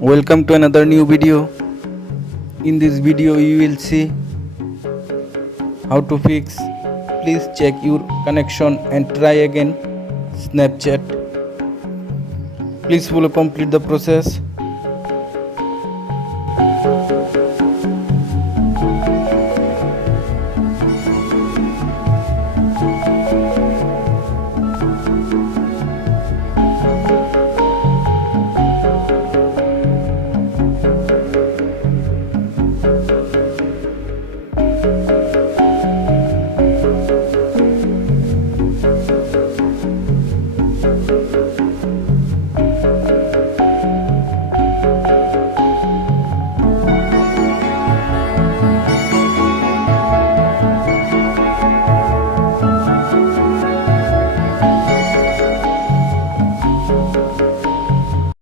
Welcome to another new video. In this video you will see how to fix. Please check your connection and try again Snapchat. Please follow complete the process.